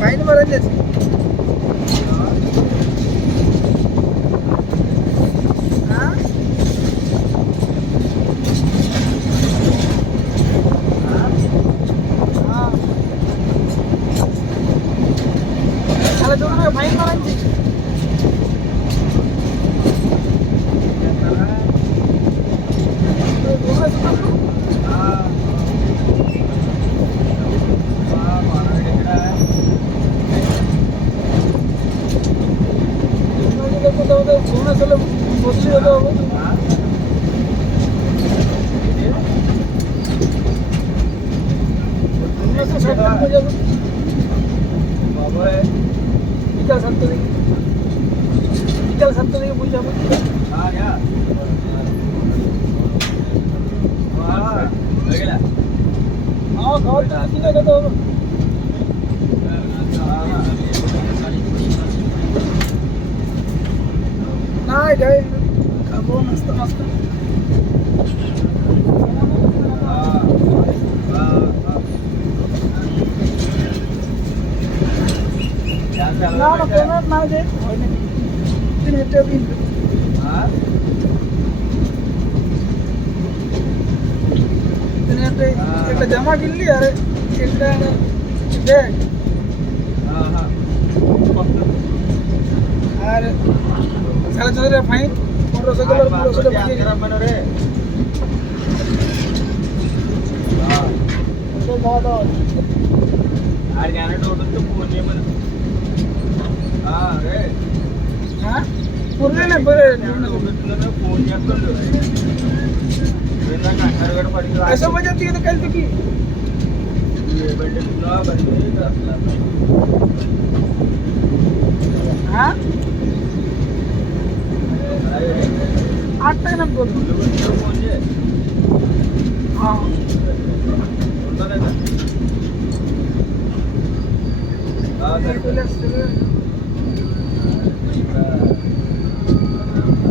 Fine भरायचेच. Fine भरायची. पूर्ण बसली होतो विकास संत देखिए पूछा हाँ खबर तो आती ना कहते हो नाही काय खाबो मस्त मस्त ना पेमेंट नाही दे तीन हेक्टर तीन একটা জমা কিনলি আর একটা দেখ আর 4,500 ফাইন 1500 কিলো 1500 টাকা মানে রে আর জানা তো ফোন নিয়ে মানে रे हां पूर्ण नाही बरं फोन येतो वेंदा काठारगड पडतो असं म्हणजे ती तर कळते की ये बंडे तुला बंडे असला हां आठ टाइम हम बोलतो फोन जे हां बोलता नाही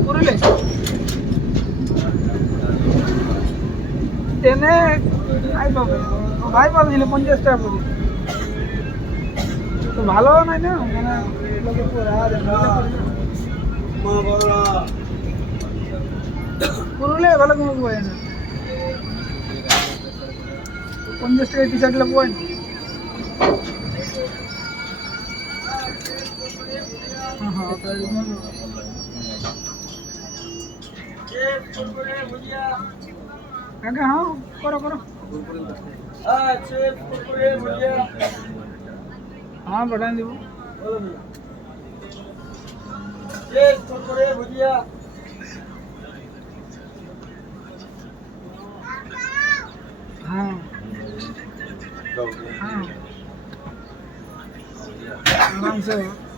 पुरले तेने आई बाबा भाई बाबा दिले 50 টাকা করে তো ভালো নাই না মানে লোকে পুরা মা বড় পুরলে ভালো কম হয় না 50 টাকা টি-শার্ট লা পয়েন্ট हाँ काका हाँ करो करो हाँ बढ़ा देव हाँ हाँ आराम से